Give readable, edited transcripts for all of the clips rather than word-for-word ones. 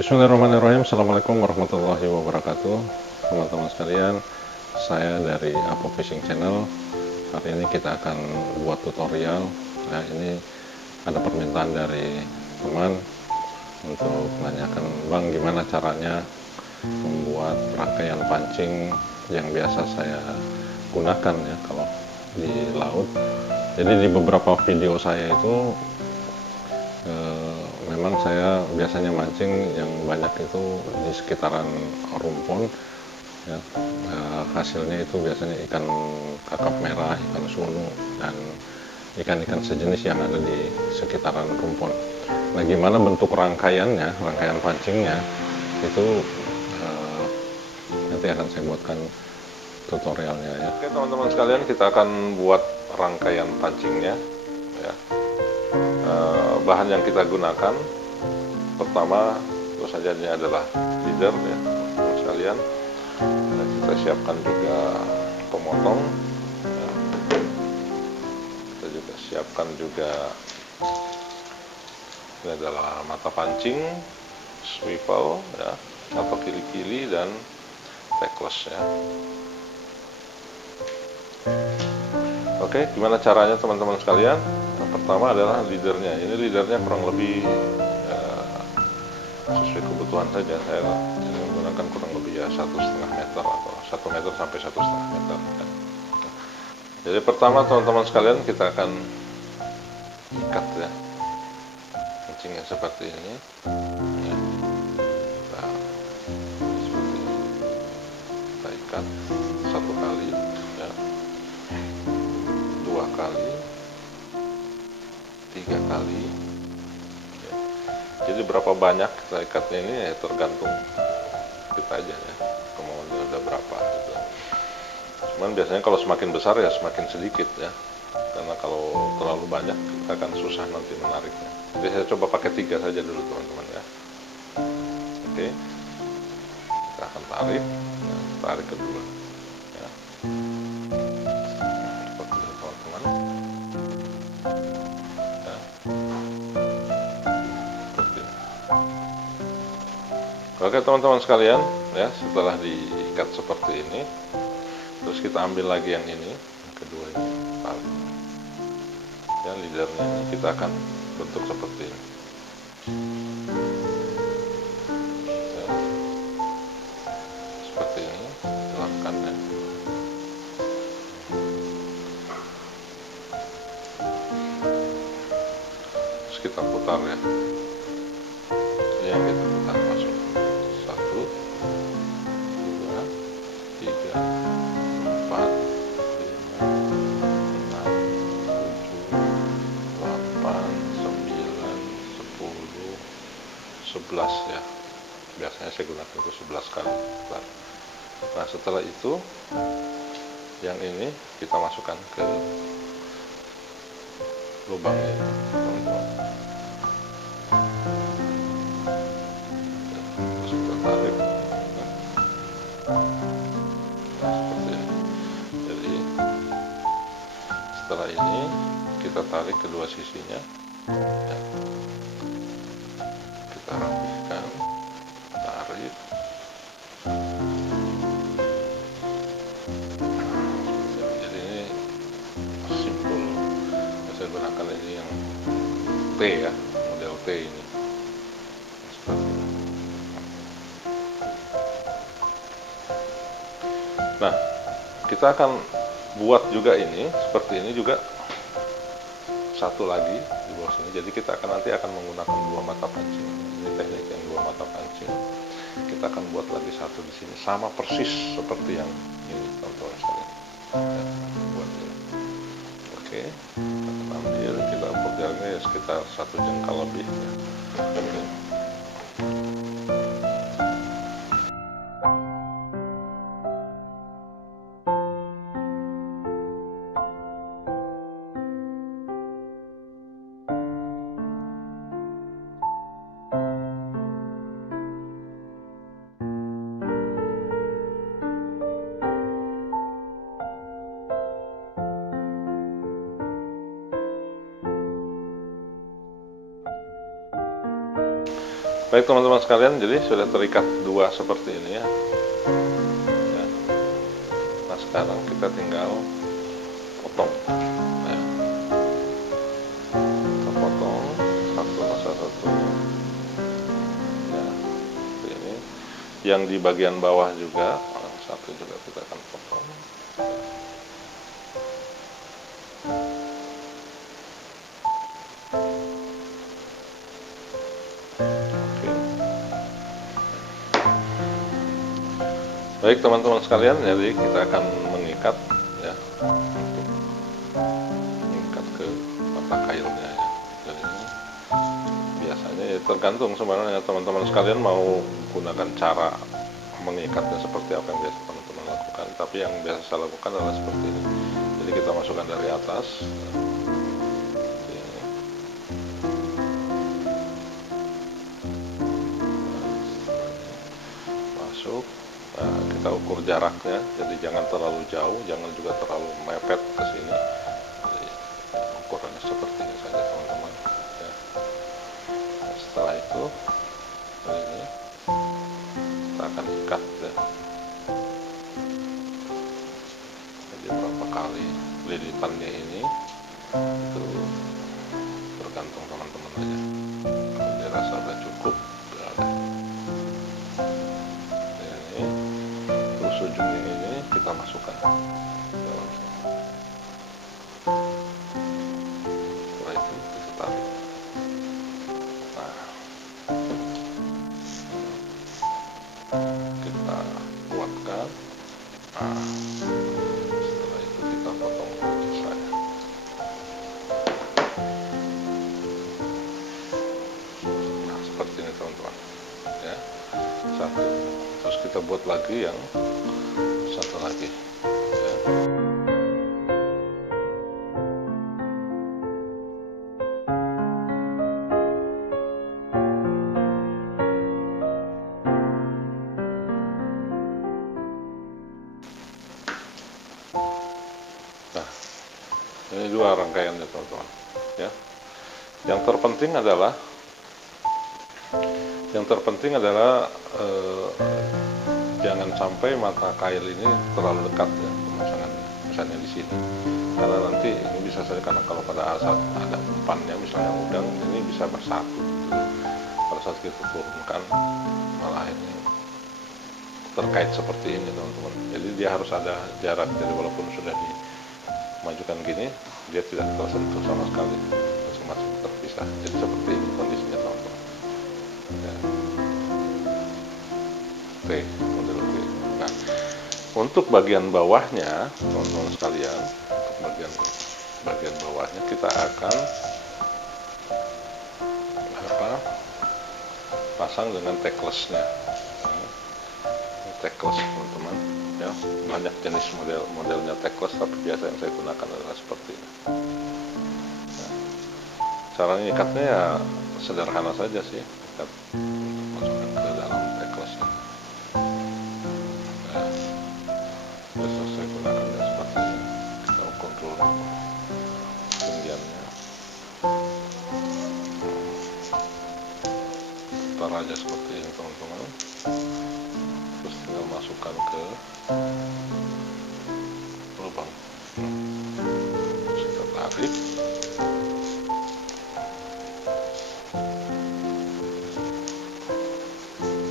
Bismillahirrahmanirrahim. Assalamualaikum warahmatullahi wabarakatuh. Teman-teman sekalian, saya dari Apo Fishing Channel. Hari ini kita akan buat tutorial. Nah, ini ada permintaan dari teman untuk menanyakan, Bang, gimana caranya membuat rangkaian pancing yang biasa saya gunakan ya kalau di laut. Jadi di beberapa video saya itu memang saya biasanya mancing yang banyak itu di sekitaran rumpun ya. Hasilnya itu biasanya ikan kakap merah, ikan sunu, dan ikan-ikan sejenis yang ada di sekitaran rumpun. Nah, gimana bentuk rangkaiannya, rangkaian pancingnya itu nanti akan saya buatkan tutorialnya ya. Oke teman-teman sekalian, kita akan buat rangkaian pancingnya ya. Bahan yang kita gunakan pertama tentu saja ini adalah leader ya teman sekalian. Dan kita siapkan juga pemotong ya. Kita juga siapkan juga ini adalah mata pancing, swivel ya, atau kili-kili, dan tackless ya. Oke, gimana caranya teman-teman sekalian? Yang pertama adalah leadernya. Ini leadernya kurang lebih sesuai kebutuhan saja. Saya ini menggunakan kurang lebih ya 1,5 meter atau 1 meter sampai 1,5 meter. Ya. Jadi pertama teman-teman sekalian kita akan ikat ya, pancingnya seperti ini. Ya. Nah, seperti ini. Kita ikat 1 kali, ya. 2 kali, 3 kali ya. Jadi berapa banyak kita ikatnya ini ya tergantung kita aja ya, kemauannya udah berapa gitu. Cuman biasanya kalau semakin besar ya semakin sedikit ya, karena kalau terlalu banyak kita akan susah nanti menariknya. Jadi saya coba pakai 3 saja dulu teman-teman ya. Oke, kita akan tarik ya, tarik kedua ya. Seperti ini teman-teman ya. Seperti ini. Oke teman-teman sekalian ya, setelah diikat seperti ini, terus kita ambil lagi yang ini, yang kedua ini, tarik ya. Leadernya ini kita akan bentuk seperti ini ya. Seperti ini dilakukan ya. Terus kita putar ya, ini yang kita putar masuk 1, 2, 3, 4, 5, 6, 7, 8, 9, 10, 11 ya. Biasanya saya gunakan itu 11 kali. Nah setelah itu yang ini kita masukkan ke lubangnya ini teman-teman. Terus kita tarik ya. Nah, seperti ini. Jadi setelah ini kita tarik kedua sisinya ya. Kita rapihkan, tarik. Jadi ini simpul. Saya gunakan ini yang T ya, model T ini. Seperti ini. Nah, kita akan buat juga ini seperti ini juga satu lagi di bawah sini. Jadi kita akan nanti menggunakan 2 mata pancing. Ini teknik yang 2 mata pancing. Kita akan buat lagi satu di sini sama persis seperti yang ini teman-teman sekalian. Ya, buat ini. Oke, kita ambil, kita ukur jaraknya ya sekitar 1 jengkal lebih ya. Oke. Baik teman-teman sekalian, jadi sudah terikat dua seperti ini ya. Nah sekarang kita tinggal potong. Ya. Kita potong satu persatu. Ya, seperti ini. Yang di bagian bawah juga, satu juga kita akan potong. Baik teman-teman sekalian, jadi kita akan mengikat ya, untuk mengikat ke mata kailnya ya. Jadi biasanya ya tergantung sebenarnya teman-teman sekalian mau gunakan cara mengikatnya seperti apa yang biasa teman-teman lakukan. Tapi yang biasa saya lakukan adalah seperti ini. Jadi kita masukkan dari atas. Masuk. Nah, kita ukur jaraknya, jadi jangan terlalu jauh, jangan juga terlalu mepet ke sini. Jadi ukurannya seperti ini saja teman-teman. Ya. Nah, setelah itu, ini kita akan ikat ya. Jadi berapa kali lilitannya ini itu tergantung teman-teman aja. Kalau dirasa udah cukup, berada. Ujungnya ini kita masukkan. Setelah itu kita tarik. Nah, kita kuatkan. Nah, setelah itu kita potong sisanya. Nah, seperti ini teman-teman. Ya, satu. Terus kita buat lagi yang satu lagi ya. Nah ini dua rangkaiannya teman-teman ya. Yang terpenting adalah jangan sampai mata kail ini terlalu dekat ya pemasangannya, misalnya di sini, karena nanti ini bisa saja karena kalau pada saat ada umpannya misalnya udang ini bisa bersatu pada saat kita turunkan, malah ini terkait seperti ini teman-teman. Jadi dia harus ada jarak, jadi walaupun sudah dimajukan gini dia tidak tersentuh sama sekali, masing-masing terpisah. Jadi seperti ini kondisinya teman-teman ya. Oke, model oke. Nah, untuk bagian bawahnya, teman-teman sekalian, untuk bagian bawahnya kita akan pasang dengan tackless-nya. Ini tackless, teman-teman. Ya, banyak jenis modelnya tackless, tapi biasa yang saya gunakan adalah seperti ini. Nah, cara ngikatnya ya sederhana saja sih, ikat masukkan ke dalam tackless-nya. Biasa saya gunakannya seperti ini. Kita ukur dulu ketinggiannya. Putar aja seperti ini teman-teman. Terus tinggal masukkan ke lubang. Terus kita tarik.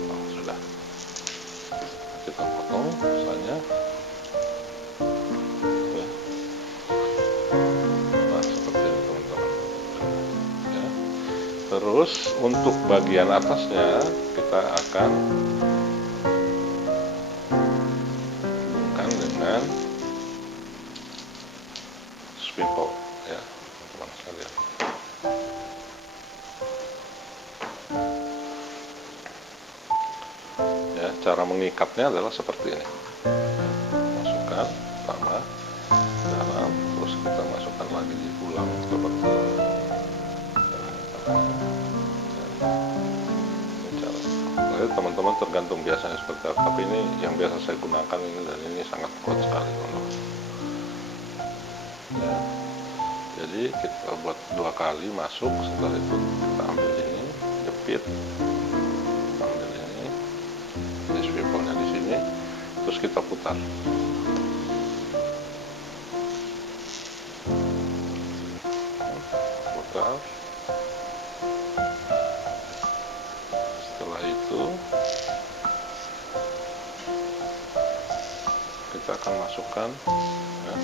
Oh, sudah. Kita potong misalnya. Terus untuk bagian atasnya kita akan hubungkan dengan swivel ya teman-teman sekalian. Ya, cara mengikatnya adalah seperti ini. Masukkan pertama dalam, terus kita masukkan lagi di ulang seperti ini. Teman-teman tergantung biasanya seperti apa, tapi ini yang biasa saya gunakan ini, dan ini sangat kuat sekali teman-teman ya. Jadi kita buat 2 kali masuk, setelah itu kita ambil ini, jepit kita putar. Putar. Setelah itu kita akan masukkan ya,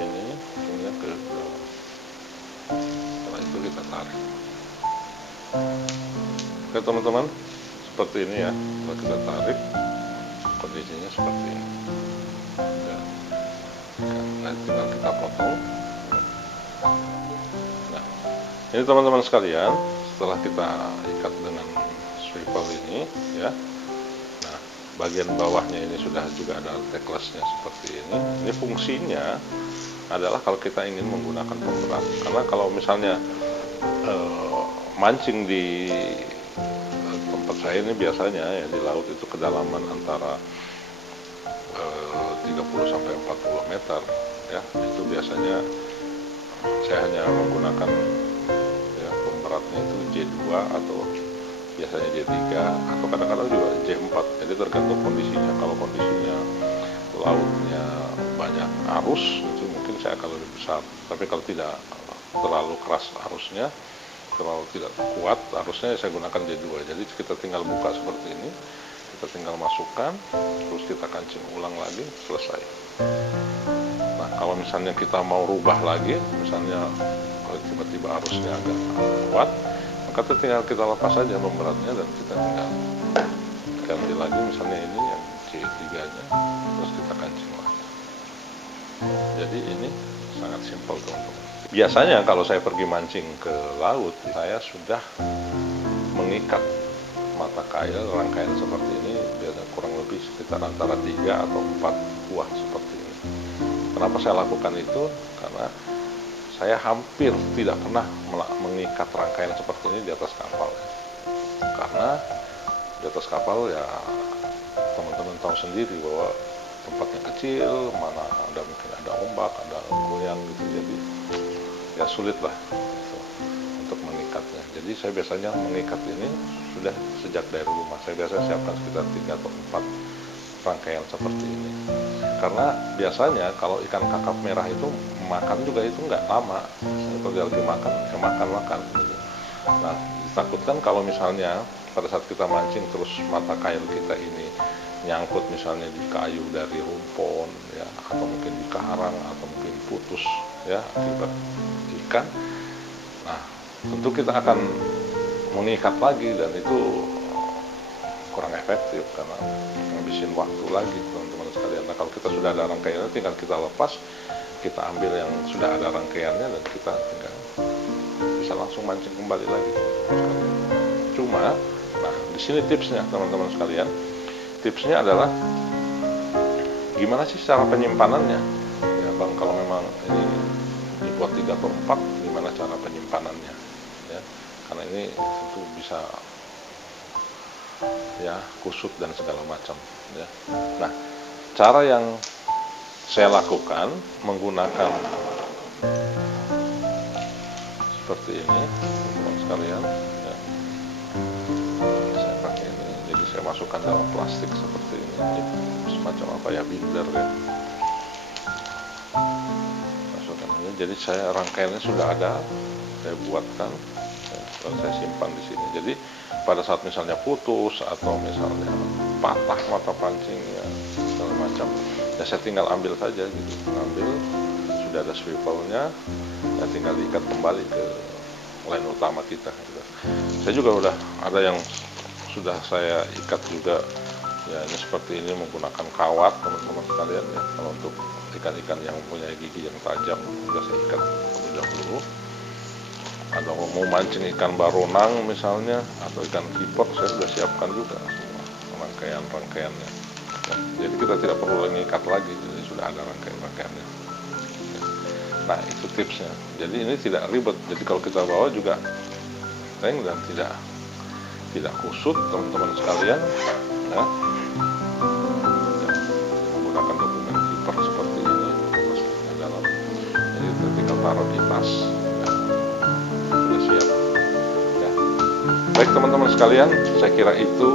ini ke dalam. Setelah itu kita tarik. Oke teman-teman, seperti ini ya. Setelah kita tarik, kondisinya seperti ini ya. Nah, tinggal kita potong. Nah, ini teman-teman sekalian, setelah kita ikat dengan swivel ini ya. Nah, bagian bawahnya ini sudah juga ada taglassnya seperti ini. Ini fungsinya adalah kalau kita ingin menggunakan pemberat, karena kalau misalnya mancing di tempat saya ini biasanya ya di laut itu kedalaman antara 30 sampai 40 meter ya, itu biasanya saya hanya menggunakan ya, pemberatnya itu J2 atau biasanya J3 atau kadang-kadang juga J4, jadi tergantung kondisinya. Kalau kondisinya lautnya banyak arus itu mungkin saya akan lebih besar, tapi kalau tidak terlalu keras arusnya, terlalu tidak kuat arusnya, saya gunakan J2. Jadi kita tinggal buka seperti ini, kita tinggal masukkan, terus kita kancing ulang lagi, selesai. Nah, kalau misalnya kita mau rubah lagi, misalnya kalau tiba-tiba arusnya agak kuat, maka tinggal kita lepas saja pemberatnya dan kita tinggal ganti lagi, misalnya ini yang J3-nya, terus kita kancing lagi. Jadi ini sangat simpel teman-teman. Biasanya kalau saya pergi mancing ke laut, saya sudah mengikat mata kail, rangkaian seperti ini, biasanya kurang lebih sekitar antara 3 atau 4 buah seperti ini. Kenapa saya lakukan itu? Karena saya hampir tidak pernah mengikat rangkaian seperti ini di atas kapal. Karena di atas kapal ya teman-teman tahu sendiri bahwa tempatnya kecil, mana ada mungkin ada ombak, ada goyang gitu, jadi ya sulit lah gitu, untuk mengikatnya. Jadi saya biasanya mengikat ini sudah sejak dari rumah. Saya biasa siapkan sekitar 3 atau 4 rangkaian seperti ini. Karena biasanya kalau ikan kakap merah itu makan juga itu nggak lama. Kalau dia lagi makan, ya makan gitu. Nah, ditakutkan kalau misalnya pada saat kita mancing terus mata kail kita ini nyangkut misalnya di kayu dari rumpon ya, atau mungkin di karang, atau mungkin putus ya akibat ikan. Nah, tentu kita akan mengikat lagi dan itu kurang efektif karena ngabisin waktu lagi teman-teman sekalian. Nah, kalau kita sudah ada rangkaiannya, tinggal kita lepas, kita ambil yang sudah ada rangkaiannya dan kita tinggal bisa langsung mancing kembali lagi teman-teman sekalian. Cuma, nah di sini tipsnya teman-teman sekalian. Tipsnya adalah gimana sih cara penyimpanannya ya Bang, kalau memang ini dibuat 3 atau 4, gimana cara penyimpanannya ya, karena ini tentu bisa ya kusut dan segala macam ya. Nah, cara yang saya lakukan menggunakan seperti ini teman-teman sekalian ya. Saya pakai ini, jadi saya masukkan dalam plastik seperti ini, semacam apa ya, binder ya, masukkan ini. Jadi saya rangkaiannya sudah ada, saya buatkan dan saya simpan di sini. Jadi pada saat misalnya putus atau misalnya patah mata pancing ya segala macam, ya saya tinggal ambil saja gitu, ambil sudah ada swivelnya, ya tinggal diikat kembali ke line utama kita gitu. Saya juga udah ada yang sudah saya ikat juga ya, ini seperti ini menggunakan kawat teman-teman sekalian ya. Kalau untuk ikan-ikan yang mempunyai gigi yang tajam sudah saya ikat terlebih dahulu. Atau mau mancing ikan baronang misalnya atau ikan kiper, saya sudah siapkan juga semua rangkaian-rangkaiannya ya. Jadi kita tidak perlu mengikat lagi, jadi sudah ada rangkaian-rangkaiannya ya. Nah, itu tipsnya. Jadi ini tidak ribet, jadi kalau kita bawa juga ring dan tidak kusut teman-teman sekalian ya. Menggunakan dokumen kiper seperti ini terus di dalam, jadi kita tinggal taruh di tas ya. Sudah siap ya. Baik teman-teman sekalian, saya kira itu